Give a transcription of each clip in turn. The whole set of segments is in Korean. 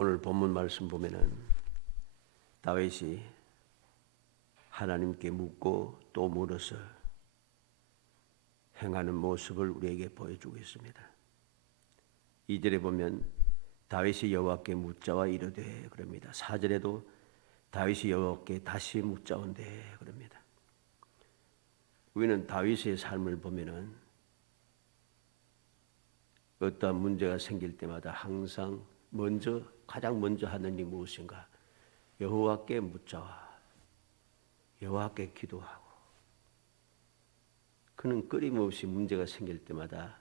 오늘 본문 말씀 보면은 다윗이 하나님께 묻고 또 물어서 행하는 모습을 우리에게 보여주고 있습니다. 2절에 보면 다윗이 여호와께 묻자와 이르되 그럽니다. 4절에도 다윗이 여호와께 다시 묻자온대 그럽니다. 우리는 다윗의 삶을 보면은 어떠한 문제가 생길 때마다 항상 가장 먼저 하는 일이 무엇인가? 여호와께 묻자와 여호와께 기도하고, 그는 끊임없이 문제가 생길 때마다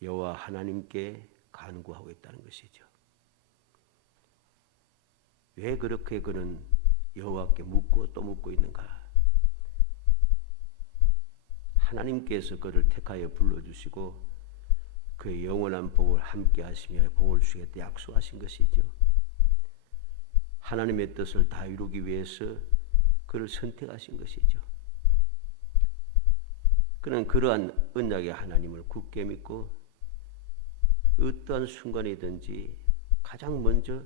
여호와 하나님께 간구하고 있다는 것이죠. 왜 그렇게 그는 여호와께 묻고 또 묻고 있는가? 하나님께서 그를 택하여 불러주시고 그의 영원한 복을 함께 하시며 복을 주시겠다 약속하신 것이죠. 하나님의 뜻을 다 이루기 위해서 그를 선택하신 것이죠. 그는 그러한 언약의 하나님을 굳게 믿고 어떠한 순간이든지 가장 먼저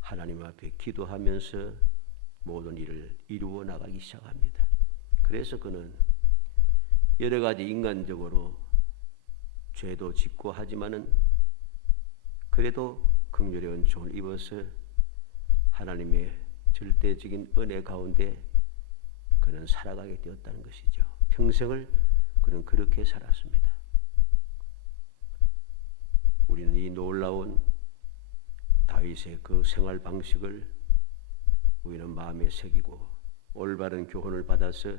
하나님 앞에 기도하면서 모든 일을 이루어 나가기 시작합니다. 그래서 그는 여러 가지 인간적으로 죄도 짓고 하지만은 그래도 긍휼의 은총을 입어서 하나님의 절대적인 은혜 가운데 그는 살아가게 되었다는 것이죠. 평생을 그는 그렇게 살았습니다. 우리는 이 놀라운 다윗의 그 생활 방식을 우리는 마음에 새기고 올바른 교훈을 받아서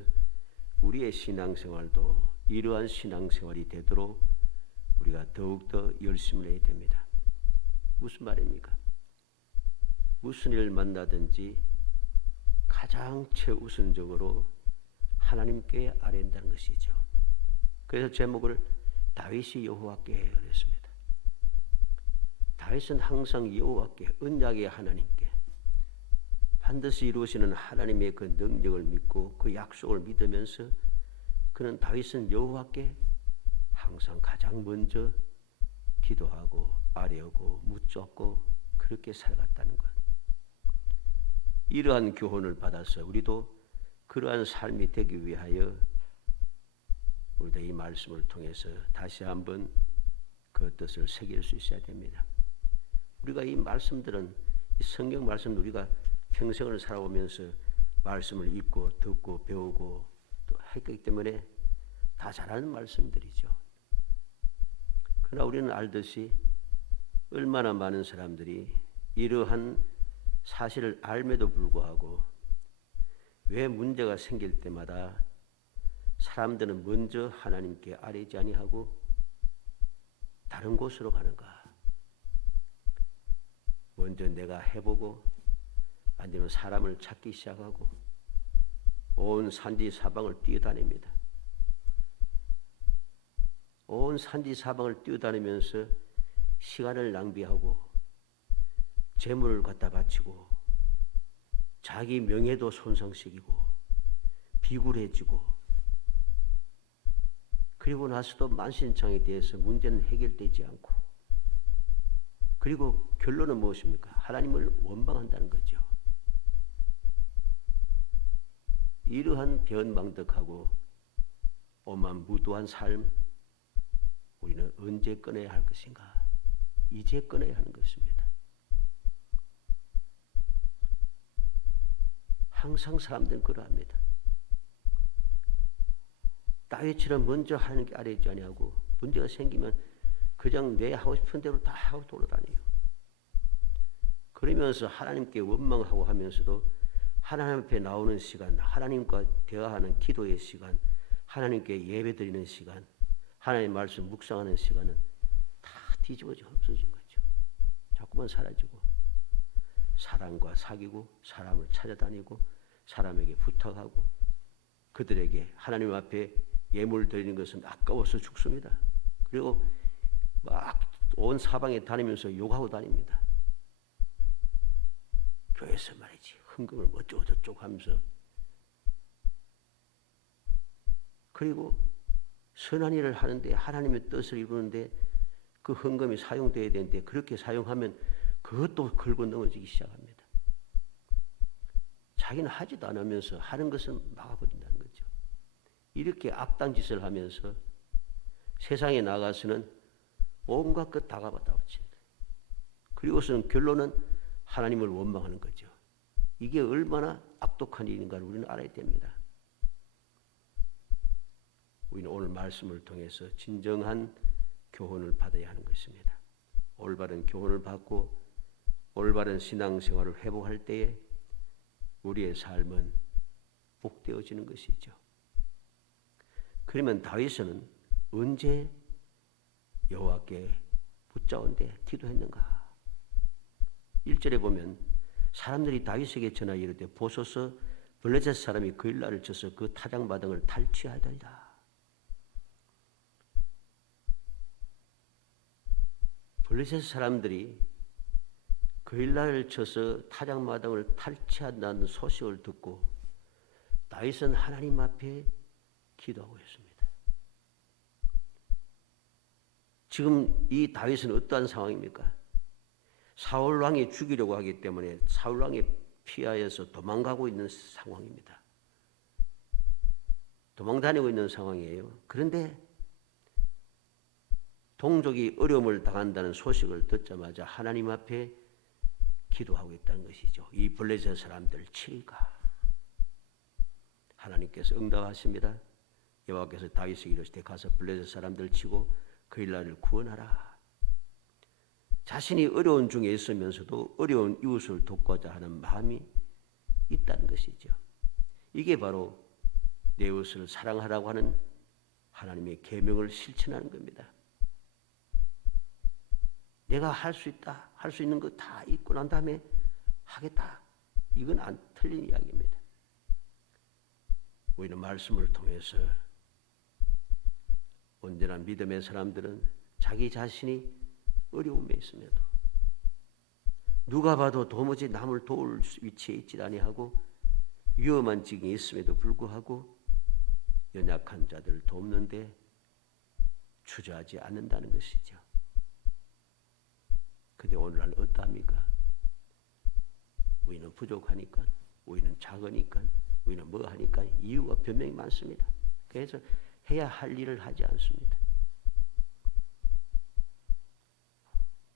우리의 신앙생활도 이러한 신앙생활이 되도록 우리가 더욱더 열심을 해야 됩니다. 무슨 말입니까? 무슨 일을 만나든지 가장 최우선적으로 하나님께 아뢰야 한다는 것이죠. 그래서 제목을 다윗이 여호와께 그랬습니다. 다윗은 항상 여호와께, 언약의 하나님께, 반드시 이루시는 하나님의 그 능력을 믿고 그 약속을 믿으면서 그는 다윗은 여호와께 항상 가장 먼저 기도하고 아뢰고 묻었고 그렇게 살아갔다는 것. 이러한 교훈을 받아서 우리도 그러한 삶이 되기 위하여 우리도 이 말씀을 통해서 다시 한번 그 뜻을 새길 수 있어야 됩니다. 우리가 이 말씀들은, 이 성경 말씀 우리가 평생을 살아오면서 말씀을 읽고 듣고 배우고 또 했기 때문에 다 잘 아는 말씀들이죠. 그러나 우리는 알듯이 얼마나 많은 사람들이 이러한 사실을 알매도 불구하고 왜 문제가 생길 때마다 사람들은 먼저 하나님께 아뢰지 아니하고 다른 곳으로 가는가? 먼저 내가 해보고 아니면 사람을 찾기 시작하고 온 산지 사방을 뛰어다닙니다. 온 산지 사방을 뛰어다니면서 시간을 낭비하고 재물을 갖다 바치고 자기 명예도 손상시키고 비굴해지고, 그리고 나서도 만신창에 대해서 문제는 해결되지 않고, 그리고 결론은 무엇입니까? 하나님을 원망한다는 거죠. 이러한 변방덕하고 오만 무도한 삶 우리는 언제 끊어야 할 것인가? 이제 끊어야 하는 것입니다. 항상 사람들은 그러합니다. 다윗처럼 먼저 하나님께 아뢰지 아니하고 문제가 생기면 그냥 내 하고 싶은 대로 다 하고 돌아다녀요. 그러면서 하나님께 원망하고 하면서도 하나님 앞에 나오는 시간, 하나님과 대화하는 기도의 시간, 하나님께 예배드리는 시간, 하나님의 말씀 묵상하는 시간은 다 뒤집어져 없어진 거죠. 자꾸만 사라지고 사람과 사귀고 사람을 찾아다니고 사람에게 부탁하고 그들에게 하나님 앞에 예물 드리는 것은 아까워서 죽습니다. 그리고 막 온 사방에 다니면서 욕하고 다닙니다. 교회에서 말이지 헌금을 어쩌고저쩌고 하면서, 그리고 선한 일을 하는데 하나님의 뜻을 이루는데 그 헌금이 사용되어야 되는데 그렇게 사용하면 그것도 걸고 넘어지기 시작합니다. 자기는 하지도 않으면서 하는 것을 막아버린다는 거죠. 이렇게 악당 짓을 하면서 세상에 나가서는 온갖 것 다 가봐다친다. 그리고서는 결론은 하나님을 원망하는 거죠. 이게 얼마나 악독한 일인가를 우리는 알아야 됩니다. 우리는 오늘 말씀을 통해서 진정한 교훈을 받아야 하는 것입니다. 올바른 교훈을 받고 올바른 신앙생활을 회복할 때에 우리의 삶은 복되어지는 것이죠. 그러면 다윗은 언제 여호와께 붙잡은데 기도했는가? 1절에 보면 사람들이 다윗에게 전하여 이르되 보소서 블레셋 사람이 그일라를 쳐서 그 타작마당을 탈취하더이다. 블레셋 사람들이 그일라를 쳐서 타작마당을 탈취한다는 소식을 듣고 다윗은 하나님 앞에 기도하고 있습니다. 지금 이 다윗은 어떠한 상황입니까? 사울 왕이 죽이려고 하기 때문에 사울 왕이 피하여서 도망가고 있는 상황입니다. 도망다니고 있는 상황이에요. 그런데 동족이 어려움을 당한다는 소식을 듣자마자 하나님 앞에 기도하고 있다는 것이죠. 이 블레셋 사람들 칠까? 하나님께서 응답하십니다. 여호와께서 다윗에게 이르시되 가서 블레셋 사람들 치고 그일라를 구원하라. 자신이 어려운 중에 있으면서도 어려운 이웃을 돕고자 하는 마음이 있다는 것이죠. 이게 바로 내 이웃을 사랑하라고 하는 하나님의 계명을 실천하는 겁니다. 내가 할 수 있다, 할 수 있는 거 다 있고 난 다음에 하겠다. 이건 안 틀린 이야기입니다. 우리는 말씀을 통해서 언제나 믿음의 사람들은 자기 자신이 어려움에 있음에도 누가 봐도 도무지 남을 도울 위치에 있지 아니하고 위험한 직에 있음에도 불구하고 연약한 자들을 돕는데 주저하지 않는다는 것이죠. 그런데 오늘날 어떠합니까? 우리는 부족하니까, 우리는 작으니까, 우리는 뭐 하니까 이유가 변명이 많습니다. 그래서 해야 할 일을 하지 않습니다.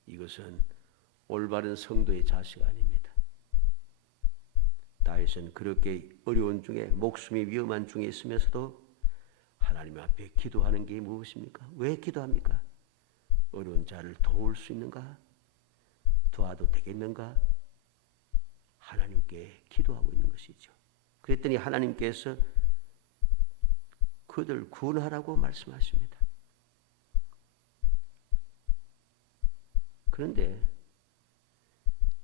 이것은 올바른 성도의 자세가 아닙니다. 다윗은 그렇게 어려운 중에 목숨이 위험한 중에 있으면서도 하나님 앞에 기도하는 게 무엇입니까? 왜 기도합니까? 어려운 자를 도울 수 있는가? 도와도 되겠는가? 하나님께 기도하고 있는 것이죠. 그랬더니 하나님께서 그들 구원하라고 말씀하십니다. 그런데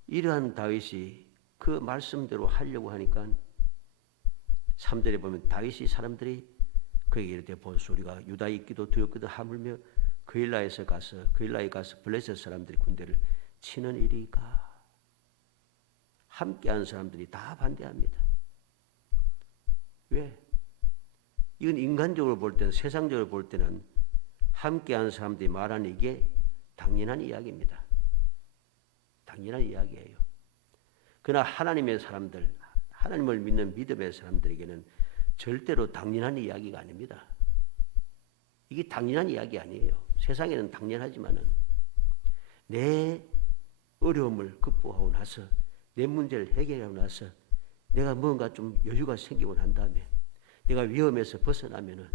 이러한 다윗이 그 말씀대로 하려고 하니까 3절에 보면 다윗이 사람들이 그에게 이르되 보소서 우리가 유다에 있기도 두렵기도 하물며 그일라에 가서 블레셋 사람들이 군대를 치는 일이가. 함께한 사람들이 다 반대합니다. 왜? 이건 인간적으로 볼 때는, 세상적으로 볼 때는 함께한 사람들이 말하는 이게 당연한 이야기입니다. 당연한 이야기예요. 그러나 하나님의 사람들, 하나님을 믿는 믿음의 사람들에게는 절대로 당연한 이야기가 아닙니다. 이게 당연한 이야기 아니에요. 세상에는 당연하지만은 내 어려움을 극복하고 나서 내 문제를 해결하고 나서 내가 뭔가 좀 여유가 생기고 난 다음에 내가 위험에서 벗어나면은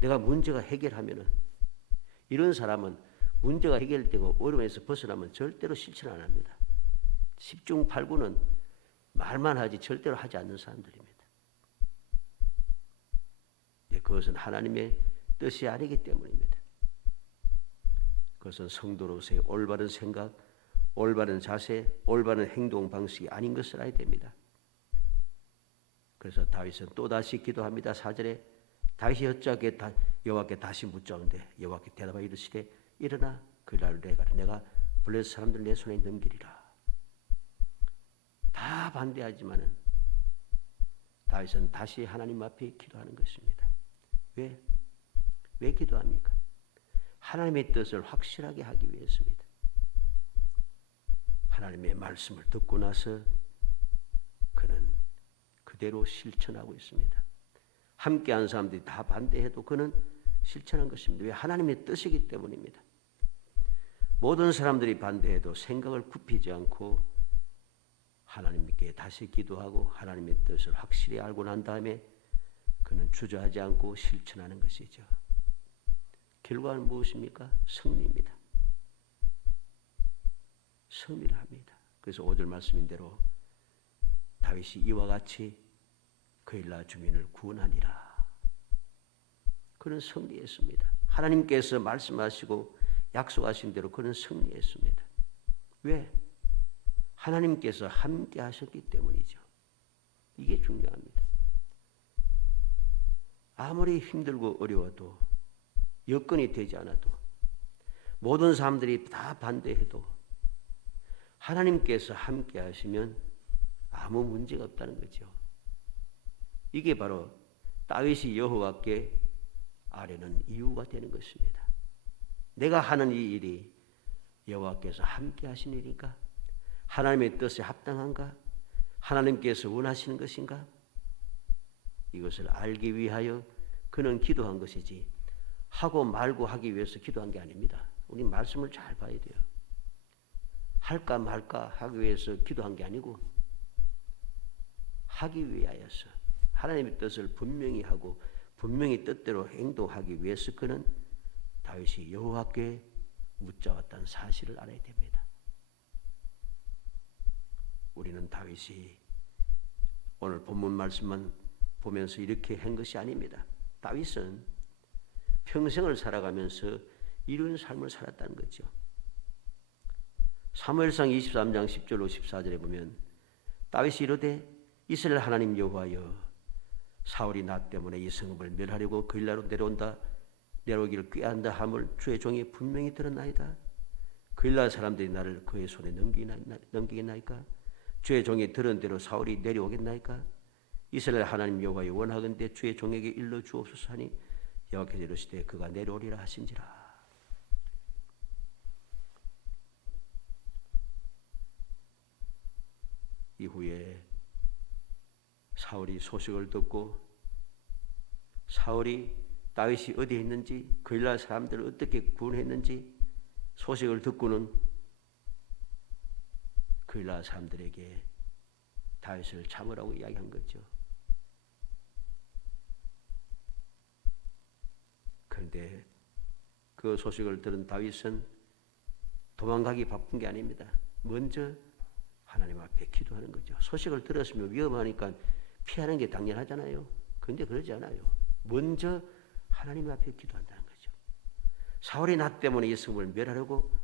내가 문제가 해결하면은 이런 사람은 문제가 해결되고 어려움에서 벗어나면 절대로 실천 안 합니다. 10중 8구는 말만 하지 절대로 하지 않는 사람들입니다. 그것은 하나님의 뜻이 아니기 때문입니다. 그것은 성도로서의 올바른 생각, 올바른 자세, 올바른 행동 방식이 아닌 것을 알아야 됩니다. 그래서 다윗은 또다시 기도합니다. 4절에 다윗이 여짜게 여호와께 다시 묻자온데 여호와께 대답하여 이르시되 일어나 그날을 내가 블레셋 사람들 내 손에 넘기리라. 다 반대하지만은 다윗은 다시 하나님 앞에 기도하는 것입니다. 왜? 왜 기도합니까? 하나님의 뜻을 확실하게 하기 위해서입니다. 하나님의 말씀을 듣고 나서 그는 그대로 실천하고 있습니다. 함께한 사람들이 다 반대해도 그는 실천한 것입니다. 왜? 하나님의 뜻이기 때문입니다. 모든 사람들이 반대해도 생각을 굽히지 않고 하나님께 다시 기도하고 하나님의 뜻을 확실히 알고 난 다음에 그는 주저하지 않고 실천하는 것이죠. 결과는 무엇입니까? 승리입니다. 승리를 합니다. 그래서 5절 말씀인 대로 다윗이 이와 같이 그일라 주민을 구원하니라. 그는 승리했습니다. 하나님께서 말씀하시고 약속하신 대로 그는 승리했습니다. 왜? 하나님께서 함께 하셨기 때문이죠. 이게 중요합니다. 아무리 힘들고 어려워도 여건이 되지 않아도 모든 사람들이 다 반대해도 하나님께서 함께 하시면 아무 문제가 없다는 거죠. 이게 바로 다윗이 여호와께 아뢰는 이유가 되는 것입니다. 내가 하는 이 일이 여호와께서 함께 하신 일인가? 하나님의 뜻에 합당한가? 하나님께서 원하시는 것인가? 이것을 알기 위하여 그는 기도한 것이지 하고 말고 하기 위해서 기도한 게 아닙니다. 우리 말씀을 잘 봐야 돼요. 할까 말까 하기 위해서 기도한 게 아니고 하기 위하여서 하나님의 뜻을 분명히 하고 분명히 뜻대로 행동하기 위해서 그는 다윗이 여호와께 묻자왔다는 사실을 알아야 됩니다. 우리는 다윗이 오늘 본문 말씀만 보면서 이렇게 한 것이 아닙니다. 다윗은 평생을 살아가면서 이런 삶을 살았다는 거죠. 사무엘상 23장 10절로 14절에 보면 다윗이 이르되 이스라엘 하나님 여호와여 사울이 나 때문에 이 성읍을 멸하려고 그일라로 내려오기를 꾀한다 함을 주의 종이 분명히 들었나이다. 그일라 사람들이 나를 그의 손에 넘기겠나이까? 주의 종이 들은 대로 사울이 내려오겠나이까? 이스라엘 하나님 여호와여 원하건대 주의 종에게 일러 주옵소서 하니 여호와께서 이르시되 그가 내려오리라 하신지라. 이후에 사울이 소식을 듣고 사울이 다윗이 어디에 있는지 그일라 사람들을 어떻게 구원했는지 소식을 듣고는 그일라 사람들에게 다윗을 참으라고 이야기한 거죠. 그런데 그 소식을 들은 다윗은 도망가기 바쁜 게 아닙니다. 먼저 하나님 앞에 기도하는 거죠. 소식을 들었으면 위험하니까 피하는 게 당연하잖아요. 그런데 그러지 않아요. 먼저 하나님 앞에 기도한다는 거죠. 사울이 나 때문에 이 성을 멸하려고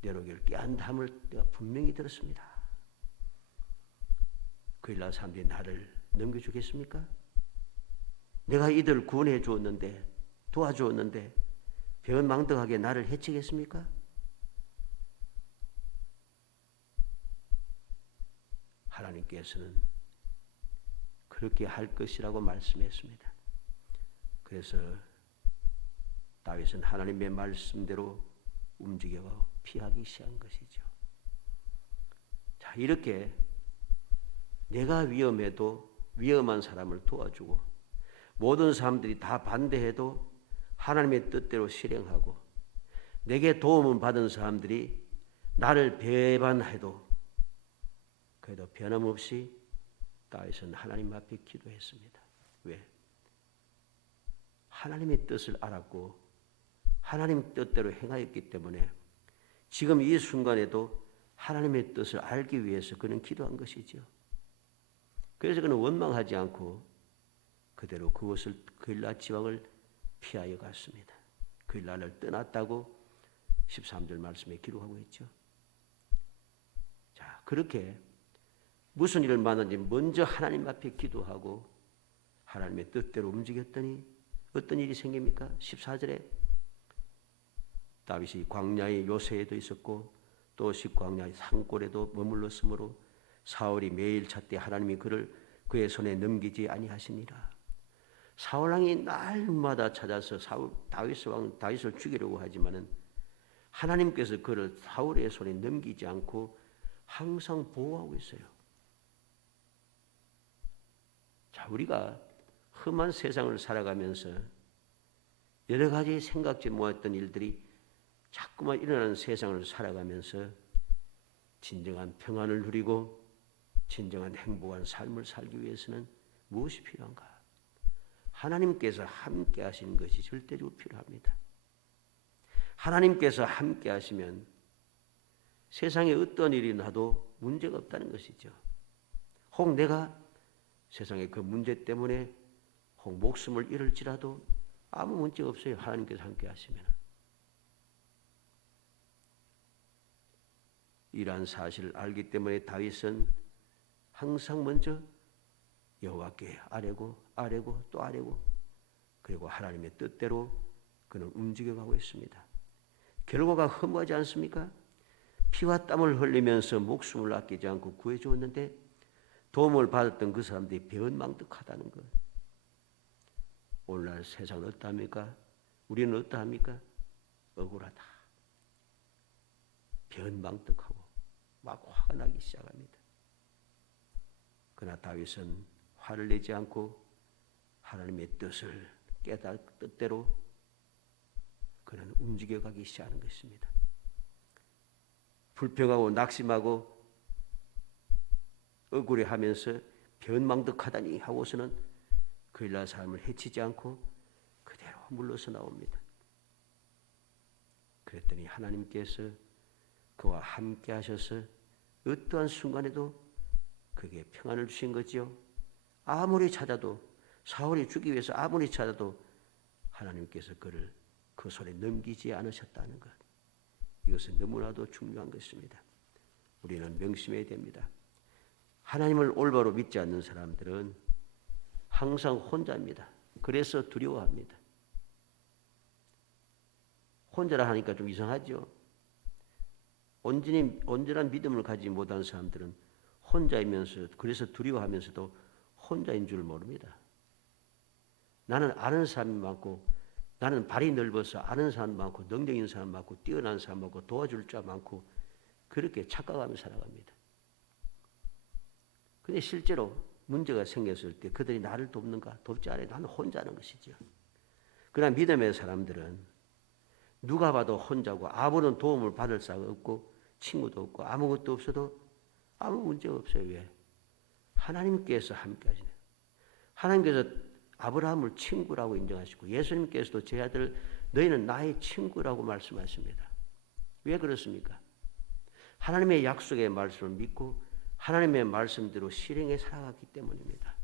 내려오기를 꾀한다함을 내가 분명히 들었습니다. 그일라 사람들이 나를 넘겨주겠습니까? 내가 이들을 구원해 주었는데 도와주었는데 배은망덕하게 나를 해치겠습니까? 하나님께서는 그렇게 할 것이라고 말씀했습니다. 그래서 다윗은 하나님의 말씀대로 움직여 피하기 시작한 것이죠. 자, 이렇게 내가 위험해도 위험한 사람을 도와주고 모든 사람들이 다 반대해도 하나님의 뜻대로 실행하고 내게 도움을 받은 사람들이 나를 배반해도 그래도 변함없이 다윗은 하나님 앞에 기도했습니다. 왜? 하나님의 뜻을 알았고 하나님 뜻대로 행하였기 때문에 지금 이 순간에도 하나님의 뜻을 알기 위해서 그는 기도한 것이죠. 그래서 그는 원망하지 않고 그대로 그곳을 그일라 지방을 피하여 갔습니다. 그일라를 떠났다고 13절 말씀에 기록하고 있죠. 자, 그렇게 무슨 일을 만났는지 먼저 하나님 앞에 기도하고 하나님의 뜻대로 움직였더니 어떤 일이 생깁니까? 14절에 다윗이 광야의 요새에도 있었고 또 광야의 산골에도 머물렀으므로 사울이 매일 찾되 하나님이 그를 그의 손에 넘기지 아니하시니라. 사울왕이 날마다 찾아서 다윗을 죽이려고 하지만은 하나님께서 그를 사울의 손에 넘기지 않고 항상 보호하고 있어요. 자, 우리가 험한 세상을 살아가면서 여러 가지 생각지 못했던 일들이 자꾸만 일어나는 세상을 살아가면서 진정한 평안을 누리고 진정한 행복한 삶을 살기 위해서는 무엇이 필요한가? 하나님께서 함께 하시는 것이 절대적으로 필요합니다. 하나님께서 함께 하시면 세상에 어떤 일이 나도 문제가 없다는 것이죠. 혹 내가 세상의 그 문제 때문에 혹 목숨을 잃을지라도 아무 문제가 없어요. 하나님께서 함께 하시면. 이러한 사실을 알기 때문에 다윗은 항상 먼저 여호와께 아뢰고 또 아뢰고 그리고 하나님의 뜻대로 그는 움직여가고 있습니다. 결과가 허무하지 않습니까? 피와 땀을 흘리면서 목숨을 아끼지 않고 구해주었는데 도움을 받았던 그 사람들이 배은망덕하다는 것. 오늘날 세상은 어떠합니까? 우리는 어떠합니까? 억울하다. 배은망덕하고 막 화가 나기 시작합니다. 그러나 다윗은 화를 내지 않고 하나님의 뜻을 뜻대로 그는 움직여가기 시작하는 것입니다. 불평하고 낙심하고 억울해하면서 변망덕하다니 하고서는 그 일날 삶을 해치지 않고 그대로 물러서 나옵니다. 그랬더니 하나님께서 그와 함께 하셔서 어떠한 순간에도 그에게 평안을 주신 거지요. 아무리 찾아도 사울이 죽이기 위해서 아무리 찾아도 하나님께서 그를 그 손에 넘기지 않으셨다는 것. 이것은 너무나도 중요한 것입니다. 우리는 명심해야 됩니다. 하나님을 올바로 믿지 않는 사람들은 항상 혼자입니다. 그래서 두려워합니다. 혼자라 하니까 좀 이상하죠. 온전한 믿음을 가지지 못한 사람들은 혼자이면서 그래서 두려워하면서도 혼자인 줄 모릅니다. 나는 아는 사람이 많고 나는 발이 넓어서 아는 사람 많고 능력 있는 사람 많고 뛰어난 사람 많고 도와줄 자 많고 그렇게 착각하며 살아갑니다. 그런데 실제로 문제가 생겼을 때 그들이 나를 돕는가? 돕지 않아요. 나는 혼자는 것이죠. 그러나 믿음의 사람들은 누가 봐도 혼자고 아무런 도움을 받을 사가 없고 친구도 없고 아무것도 없어도 아무 문제가 없어요. 왜? 하나님께서 함께 하시네요. 하나님께서 아브라함을 친구라고 인정하시고 예수님께서도 제 아들 너희는 나의 친구라고 말씀하십니다. 왜 그렇습니까? 하나님의 약속의 말씀을 믿고 하나님의 말씀대로 실행해 살아갔기 때문입니다.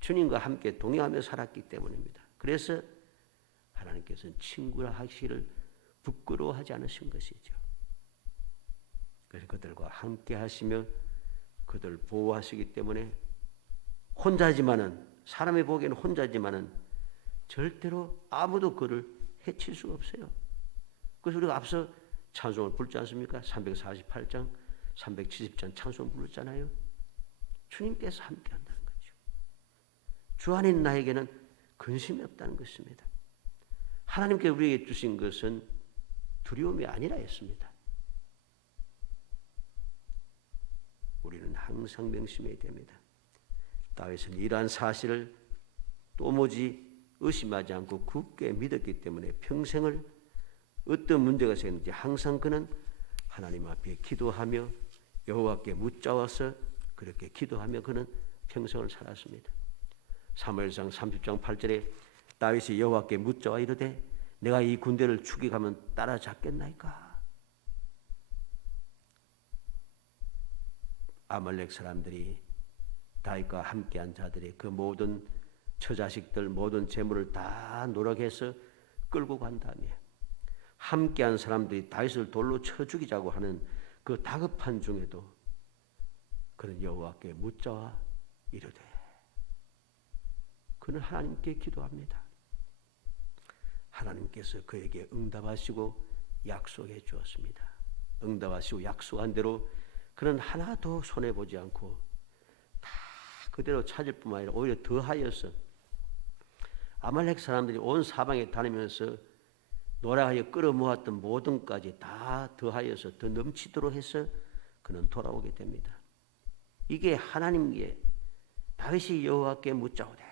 주님과 함께 동행하며 살았기 때문입니다. 그래서 하나님께서는 친구라 하시기를 부끄러워하지 않으신 것이죠. 그래서 그들과 함께 하시며 그들을 보호하시기 때문에 혼자지만은 사람이 보기에는 혼자지만은 절대로 아무도 그를 해칠 수가 없어요. 그래서 우리가 앞서 찬송을 부르지 않습니까? 348장, 370장 찬송을 불렀잖아요. 주님께서 함께 한다는 거죠. 주 안에 있는 나에게는 근심이 없다는 것입니다. 하나님께 우리에게 주신 것은 두려움이 아니라 했습니다. 우리는 항상 명심해야 됩니다. 다윗은 이러한 사실을 또모지 의심하지 않고 굳게 믿었기 때문에 평생을 어떤 문제가 생겼는지 항상 그는 하나님 앞에 기도하며 여호와께 묻자와서 그렇게 기도하며 그는 평생을 살았습니다. 사무엘상 30장 8절에 다윗이 여호와께 묻자와 이르되 내가 이 군대를 추격하면 따라잡겠나이까? 아말렉 사람들이 다윗과 함께한 자들이 그 모든 처자식들 모든 재물을 다 노력해서 끌고 간 다음에 함께한 사람들이 다윗을 돌로 쳐 죽이자고 하는 그 다급한 중에도 그는 여호와께 묻자와 이르되 그는 하나님께 기도합니다. 하나님께서 그에게 응답하시고 약속해 주었습니다. 응답하시고 약속한 대로 그는 하나도 손해보지 않고 다 그대로 찾을 뿐만 아니라 오히려 더하여서 아말렉 사람들이 온 사방에 다니면서 노래하여 끌어모았던 모든 것까지 다 더하여서 더 넘치도록 해서 그는 돌아오게 됩니다. 이게 하나님께 다윗이 여호와께 묻자오되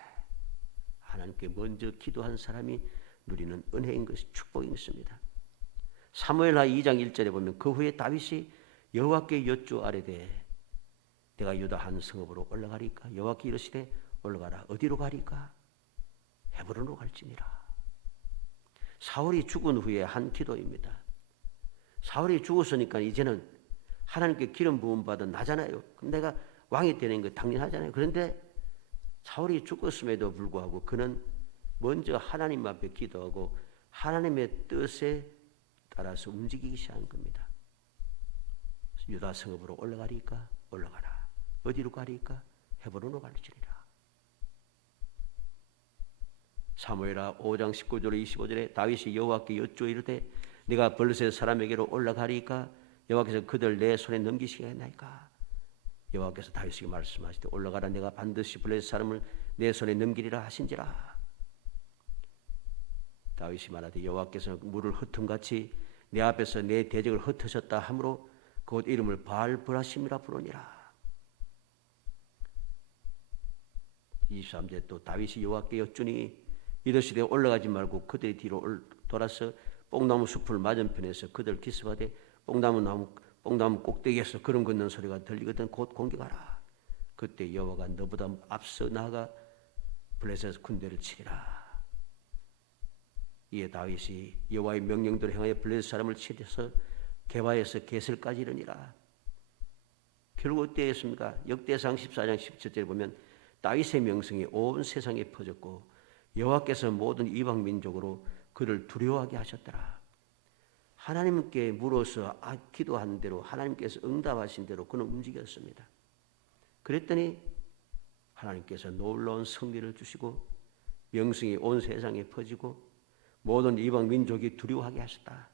하나님께 먼저 기도한 사람이 누리는 은혜인 것이 축복인 것입니다. 사무엘하 2장 1절에 보면 그 후에 다윗이 여호와께 여쭈아뢰되 내가 유다 한 성읍으로 올라가리까 여호와께 이르시되 올라가라. 어디로 가리까? 헤브론으로 갈지니라. 사울이 죽은 후에 한 기도입니다. 사울이 죽었으니까 이제는 하나님께 기름 부음 받은 나잖아요. 그럼 내가 왕이 되는 거 당연하잖아요. 그런데 사울이 죽었음에도 불구하고 그는 먼저 하나님 앞에 기도하고 하나님의 뜻에 따라서 움직이기 시작한 겁니다. 유다 성읍으로 올라가리까? 올라가라. 어디로 가리까? 헤브론으로 갈지니라. 사무엘하 5장 19절 25절에 다윗이 여호와께 여쭈어 이르되 네가 블레셋 사람에게로 올라가리까? 여호와께서 그들 내 손에 넘기시겠나이까? 여호와께서 다윗에게 말씀하시되 올라가라. 내가 반드시 블레셋 사람을 내 손에 넘기리라 하신지라. 다윗이 말하되 여호와께서 물을 흩음같이 내 앞에서 내 대적을 흩으셨다 하므로 곧 이름을 바알브라심이라 부르니라. 23절 또 다윗이 여호와께 여쭈니 이르시되 올라가지 말고 그들의 뒤로 돌아서 뽕나무 숲을 맞은편에서 그들 기습하되 뽕나무 꼭대기에서 걸음 걷는 소리가 들리거든 곧 공격하라. 그때 여호와가 너보다 앞서 나아가 블레셋 군대를 치리라. 이에 다윗이 여호와의 명령대로 행하여 블레셋 사람을 치려서 게바에서 게셀까지 이르니라. 결국 어떻게 했습니까? 역대상 14장 17절에 보면 다윗의 명성이 온 세상에 퍼졌고 여호와께서 모든 이방 민족으로 그를 두려워하게 하셨더라. 하나님께 물어서 기도한 대로 하나님께서 응답하신 대로 그는 움직였습니다. 그랬더니 하나님께서 놀라운 승리를 주시고 명성이 온 세상에 퍼지고 모든 이방 민족이 두려워하게 하셨다.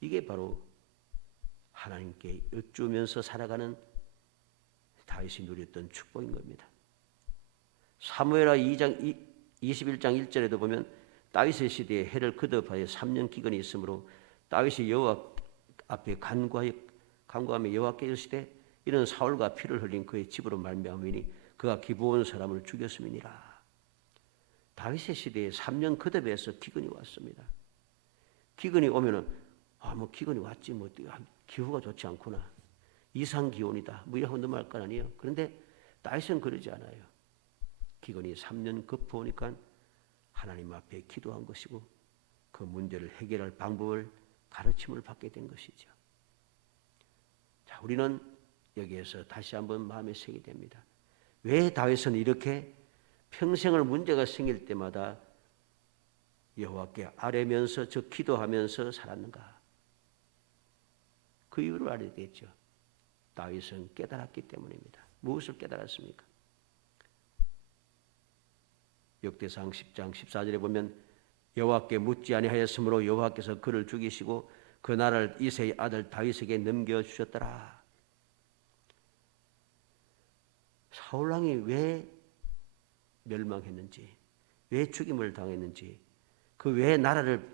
이게 바로 하나님께 여쭈면서 살아가는 다윗이 누렸던 축복인 겁니다. 사무엘하 2장 21장 1절에도 보면 다윗의 시대에 해를 거듭하여 3년 기근이 있으므로 다윗이 여호와 앞에 간구하며 여호와께 이르시되 이는 사울과 피를 흘린 그의 집으로 말미암으니 그가 기브온 사람을 죽였음이니라. 다윗의 시대에 3년 거듭해서 기근이 왔습니다. 기근이 오면은 뭐 기근이 왔지 뭐 기후가 좋지 않구나. 이상 기온이다. 뭐 이라고 넘어갈 건 아니에요. 그런데 다윗은 그러지 않아요. 기근이 3년 덮어오니까 하나님 앞에 기도한 것이고 그 문제를 해결할 방법을 가르침을 받게 된 것이죠. 자, 우리는 여기에서 다시 한번 마음에 새게 됩니다. 왜 다윗은 이렇게 평생을 문제가 생길 때마다 여호와께 아뢰면서 저 기도하면서 살았는가? 그 이유를 알아야 되겠죠. 다윗은 깨달았기 때문입니다. 무엇을 깨달았습니까? 역대상 10장 14절에 보면 여호와께 묻지 아니하였으므로 여호와께서 그를 죽이시고 그 나라를 이새의 아들 다윗에게 넘겨주셨더라. 사울왕이 왜 멸망했는지, 왜 죽임을 당했는지, 그 왜 나라를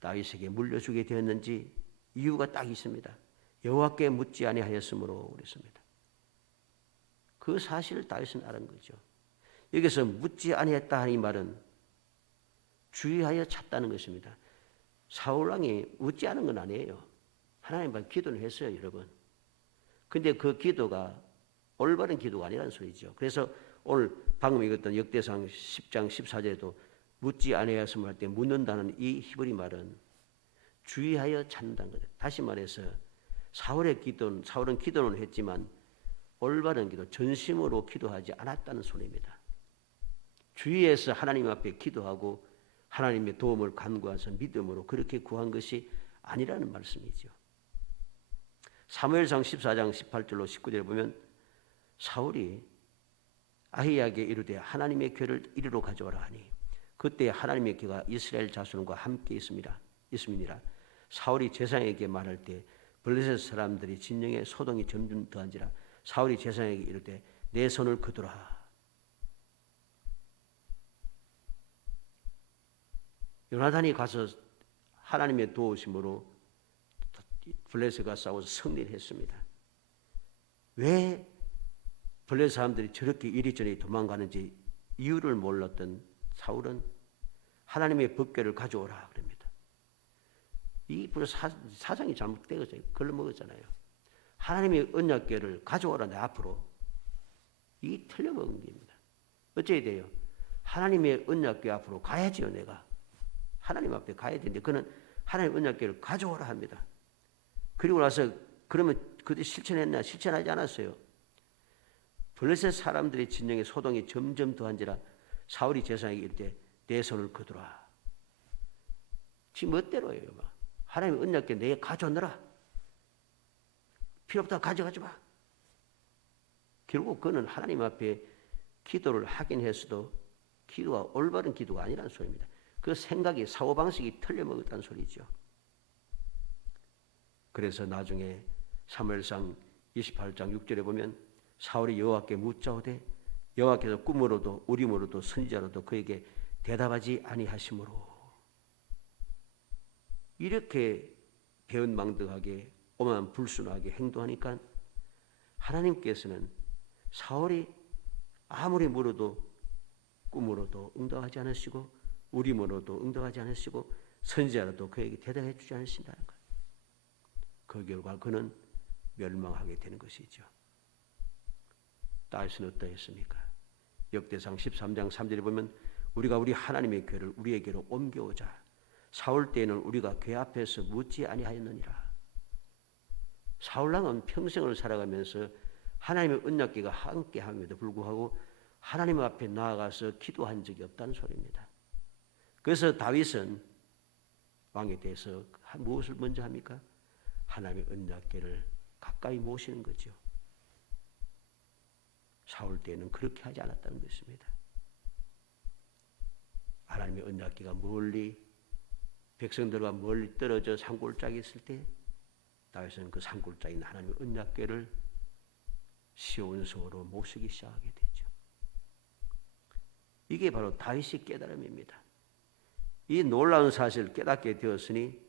다윗에게 물려주게 되었는지 이유가 딱 있습니다. 여호와께 묻지 아니하였으므로 그랬습니다. 그 사실을 다윗은 알은 거죠. 여기서 묻지 아니했다 하는 이 말은 주의하여 찾다는 것입니다. 사울왕이 묻지 않은 건 아니에요. 하나님 앞에 기도는 했어요, 여러분. 근데 그 기도가 올바른 기도가 아니라는 소리죠. 그래서 오늘 방금 읽었던 역대상 10장 14절에도 묻지 아니하였으면 할 때 묻는다는 이 히브리 말은 주의하여 찾는다는 거죠. 다시 말해서 사울은 기도는 했지만 올바른 기도, 전심으로 기도하지 않았다는 소리입니다. 주의해서 하나님 앞에 기도하고 하나님의 도움을 간구해서 믿음으로 그렇게 구한 것이 아니라는 말씀이죠. 사무엘상 14장 18절로 19절에 보면 사울이 아히야에게 이르되 하나님의 궤를 이리로 가져오라 하니 그때 하나님의 궤가 이스라엘 자손과 함께 있음이니라. 사울이 제사장에게 말할 때 블레셋 사람들이 진영에 소동이 점점 더한지라 사울이 제사장에게 이르되 내 손을 거두라. 요나단이 가서 하나님의 도우심으로 블레셋과 싸워서 승리를 했습니다. 왜 블레셋 사람들이 저렇게 이리저리 도망가는지 이유를 몰랐던 사울은 하나님의 법궤를 가져오라 그럽니다. 이 벌써 사상이 잘못되어서 걸러먹었잖아요. 하나님의 언약궤를 가져오라 내 앞으로. 이 틀려먹은 겁니다. 어째야 돼요? 하나님의 언약궤 앞으로 가야지요. 내가 하나님 앞에 가야 되는데 그는 하나님의 언약궤를 가져오라 합니다. 그리고 나서 그러면 그들이 실천했나? 실천하지 않았어요. 블레셋 사람들의 진영의 소동이 점점 더한지라 사울이 제사장에게 이르되 내 손을 거두라. 지 멋대로예요. 하나님의 언약궤 내게 가져오너라. 필요 없다 가져가지 마. 결국 그는 하나님 앞에 기도를 하긴 했어도 기도가 올바른 기도가 아니라는 소리입니다. 그 생각이 사고방식이 틀려먹었다는 소리죠. 그래서 나중에 사무엘상 28장 6절에 보면 사울이 여호와께 묻자오되 여호와께서 꿈으로도 우림으로도 선지자로도 그에게 대답하지 아니하심으로 이렇게 배은망덕하게 오만 불순하게 행동하니까 하나님께서는 사울이 아무리 물어도 꿈으로도 응답하지 않으시고 우림으로도 응답하지 않으시고 선지자로도 그에게 대답해 주지 않으신다는 것. 그 결과 그는 멸망하게 되는 것이죠. 다윗은 어떠했습니까? 역대상 13장 3절에 보면 우리가 우리 하나님의 궤를 우리에게로 옮겨오자. 사울 때에는 우리가 궤 앞에서 묻지 아니하였느니라. 사울왕은 평생을 살아가면서 하나님의 언약궤가 함께함에도 불구하고 하나님 앞에 나아가서 기도한 적이 없다는 소리입니다. 그래서 다윗은 왕에 대해서 무엇을 먼저 합니까? 하나님의 언약궤를 가까이 모시는 거죠. 사울 때는 그렇게 하지 않았다는 것입니다. 하나님의 언약궤가 멀리 백성들과 멀리 떨어져 산골짜기에 있을 때 다윗은 그 산골짜기에 있는 하나님의 언약궤를 시온성으로 모시기 시작하게 되죠. 이게 바로 다윗의 깨달음입니다. 이 놀라운 사실을 깨닫게 되었으니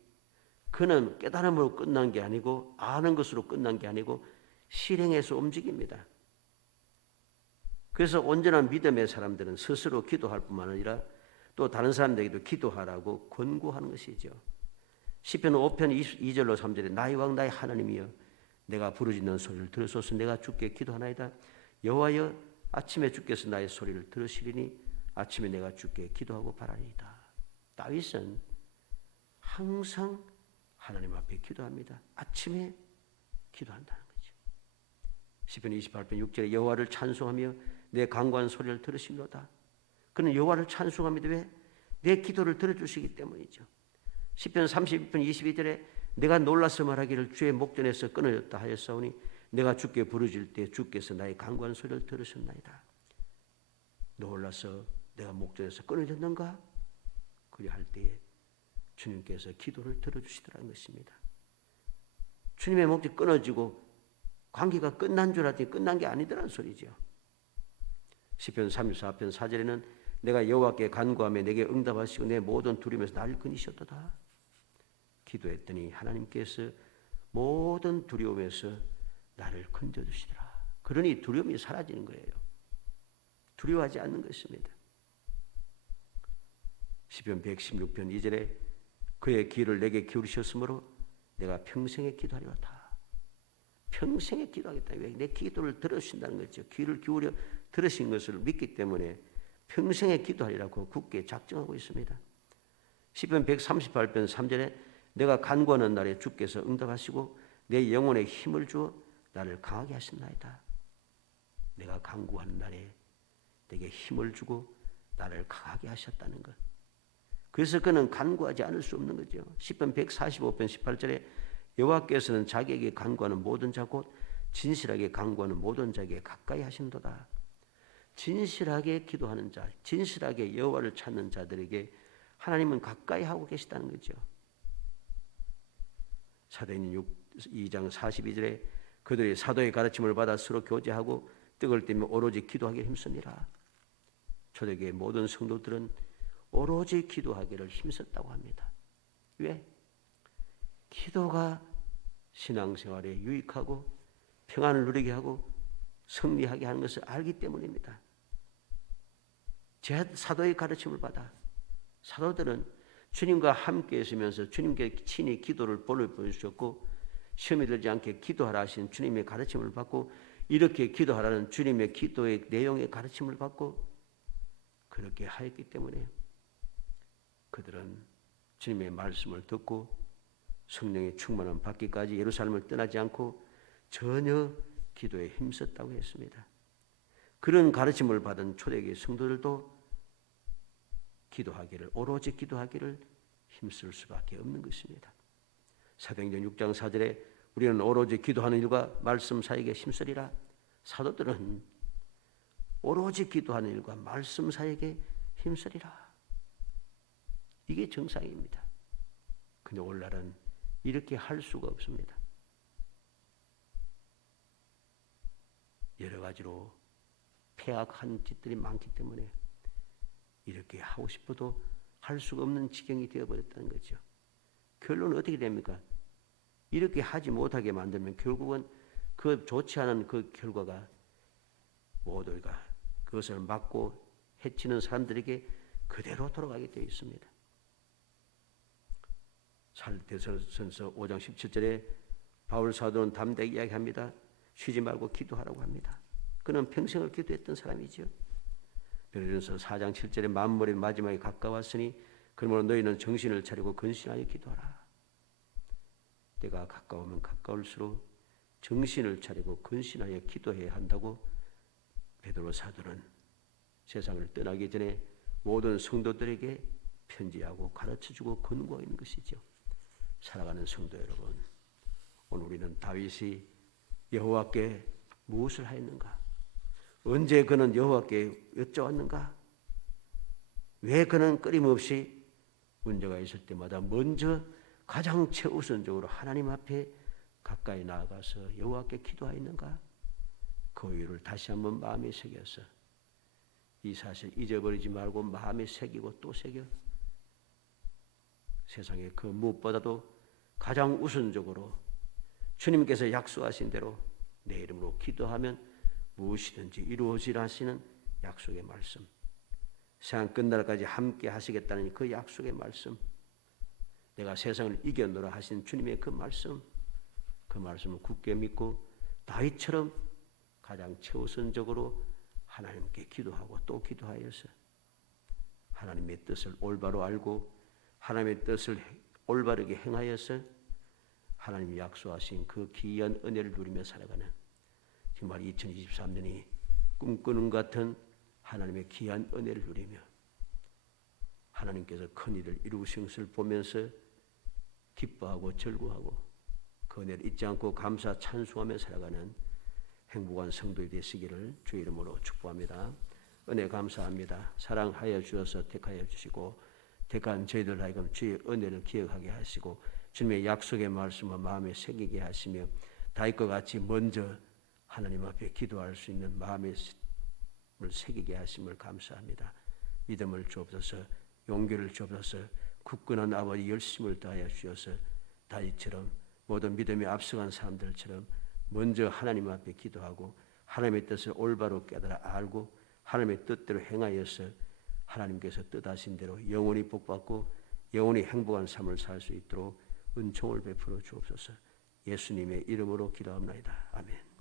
그는 깨달음으로 끝난 게 아니고 아는 것으로 끝난 게 아니고 실행해서 움직입니다. 그래서 온전한 믿음의 사람들은 스스로 기도할 뿐만 아니라 또 다른 사람들에게도 기도하라고 권고하는 것이죠. 시편 5편 2절로 3절에 나의 왕 나의 하나님이여 내가 부르짖는 소리를 들으소서. 내가 주께 기도하나이다. 여호와여 아침에 주께서 나의 소리를 들으시리니 아침에 내가 주께 기도하고 바라리이다. 다윗은 항상 하나님 앞에 기도합니다. 아침에 기도한다는 거죠. 시편 28편 6절에 여호와를 찬송하며 내 간구한 소리를 들으시리로다. 그는 여호와를 찬송합니다. 왜? 내 기도를 들어주시기 때문이죠. 시편 32편 22절에 내가 놀라서 말하기를 주의 목전에서 끊어졌다 하였사오니 내가 주께 부르짖을 때 주께서 나의 간구한 소리를 들으셨나이다. 놀라서 내가 목전에서 끊어졌는가? 그리 할 때에 주님께서 기도를 들어주시더라는 것입니다. 주님의 목이 끊어지고 관계가 끝난 줄 알았더니 끝난 게 아니더라는 소리죠. 시편 34편 4절에는 내가 여호와께 간구하며 내게 응답하시고 내 모든 두려움에서 나를 끊으셨도다. 기도했더니 하나님께서 모든 두려움에서 나를 건져주시더라. 그러니 두려움이 사라지는 거예요. 두려워하지 않는 것입니다. 시편 116편 2절에 그의 귀를 내게 기울이셨으므로 내가 평생에 기도하리로다. 평생에 기도하겠다. 왜? 내 기도를 들으신다는 거죠. 귀를 기울여 들으신 것을 믿기 때문에 평생에 기도하리라고 굳게 작정하고 있습니다. 시편 138편 3절에 내가 간구하는 날에 주께서 응답하시고 내 영혼에 힘을 주어 나를 강하게 하신나이다. 내가 간구하는 날에 내게 힘을 주고 나를 강하게 하셨다는 것. 그래서 그는 간구하지 않을 수 없는 거죠. 시편 145편 18절에 여호와께서는 자기에게 간구하는 모든 자 곧 진실하게 간구하는 모든 자에게 가까이 하신도다. 진실하게 기도하는 자, 진실하게 여호와를 찾는 자들에게 하나님은 가까이 하고 계시다는 거죠. 사도행전 2장 42절에 그들이 사도의 가르침을 받아 서로 교제하고 떡을 떼며 오로지 기도하기를 힘쓰니라. 초대교회 모든 성도들은 오로지 기도하기를 힘썼다고 합니다. 왜? 기도가 신앙생활에 유익하고 평안을 누리게 하고 승리하게 하는 것을 알기 때문입니다. 제 사도의 가르침을 받아 사도들은 주님과 함께 있으면서 주님께 친히 기도를 보여주셨고 시험에 들지 않게 기도하라 하신 주님의 가르침을 받고 이렇게 기도하라는 주님의 기도의 내용의 가르침을 받고 그렇게 하였기 때문에 그들은 주님의 말씀을 듣고 성령의 충만함 받기까지 예루살렘을 떠나지 않고 전혀 기도에 힘썼다고 했습니다. 그런 가르침을 받은 초대교회 성도들도 기도하기를 오로지 기도하기를 힘쓸 수밖에 없는 것입니다. 사도행전 6장 4절에 우리는 오로지 기도하는 일과 말씀 사이에 힘쓰리라. 사도들은 오로지 기도하는 일과 말씀 사이에 힘쓰리라. 이게 정상입니다. 근데 오늘날은 이렇게 할 수가 없습니다. 여러 가지로 폐악한 짓들이 많기 때문에 이렇게 하고 싶어도 할 수가 없는 지경이 되어버렸다는 거죠. 결론은 어떻게 됩니까? 이렇게 하지 못하게 만들면 결국은 그 좋지 않은 그 결과가 모두가 그것을 막고 해치는 사람들에게 그대로 돌아가게 되어 있습니다. 사도행전서 5장 17절에 바울 사도는 담대히 이야기합니다. 쉬지 말고 기도하라고 합니다. 그는 평생을 기도했던 사람이지요. 베드로전서 4장 7절에 만물의 마지막이 가까웠으니 그러므로 너희는 정신을 차리고 근신하여 기도하라. 때가 가까우면 가까울수록 정신을 차리고 근신하여 기도해야 한다고 베드로 사도는 세상을 떠나기 전에 모든 성도들에게 편지하고 가르쳐주고 권고하고 있는 것이죠. 살아가는 성도 여러분, 오늘 우리는 다윗이 여호와께 무엇을 하였는가? 언제 그는 여호와께 여쭤왔는가? 왜 그는 끊임없이 문제가 있을 때마다 먼저 가장 최우선적으로 하나님 앞에 가까이 나아가서 여호와께 기도하였는가? 그 이유를 다시 한번 마음에 새겨서 이 사실 잊어버리지 말고 마음에 새기고 또 새겨 세상에 그 무엇보다도 가장 우선적으로 주님께서 약속하신 대로 내 이름으로 기도하면 무엇이든지 이루어지라 하시는 약속의 말씀, 세상 끝날까지 함께 하시겠다는 그 약속의 말씀, 내가 세상을 이겨노라 하신 주님의 그 말씀을 굳게 믿고 다윗처럼 가장 최우선적으로 하나님께 기도하고 또 기도하여서 하나님의 뜻을 올바로 알고 하나님의 뜻을 올바르게 행하여서 하나님이 약속하신 그 귀한 은혜를 누리며 살아가는 정말 2023년이 꿈꾸는 같은 하나님의 귀한 은혜를 누리며 하나님께서 큰 일을 이루신 것을 보면서 기뻐하고 즐거워하고 그 은혜를 잊지 않고 감사 찬송하며 살아가는 행복한 성도이 되시기를 주의 이름으로 축복합니다. 은혜 감사합니다. 사랑하여 주셔서 택하여 주시고 택한 저희들 하여금 주의 은혜를 기억하게 하시고 주님의 약속의 말씀을 마음에 새기게 하시며 다윗과 같이 먼저 하나님 앞에 기도할 수 있는 마음을 새기게 하심을 감사합니다. 믿음을 주옵소서, 용기를 주옵소서, 굳건한 아버지 열심을 다하여 주셔서 다윗처럼 모든 믿음에 앞서간 사람들처럼 먼저 하나님 앞에 기도하고 하나님의 뜻을 올바로 깨달아 알고 하나님의 뜻대로 행하여서 하나님께서 뜻하신 대로 영원히 복받고 영원히 행복한 삶을 살 수 있도록 은총을 베풀어 주옵소서. 예수님의 이름으로 기도합니다. 아멘.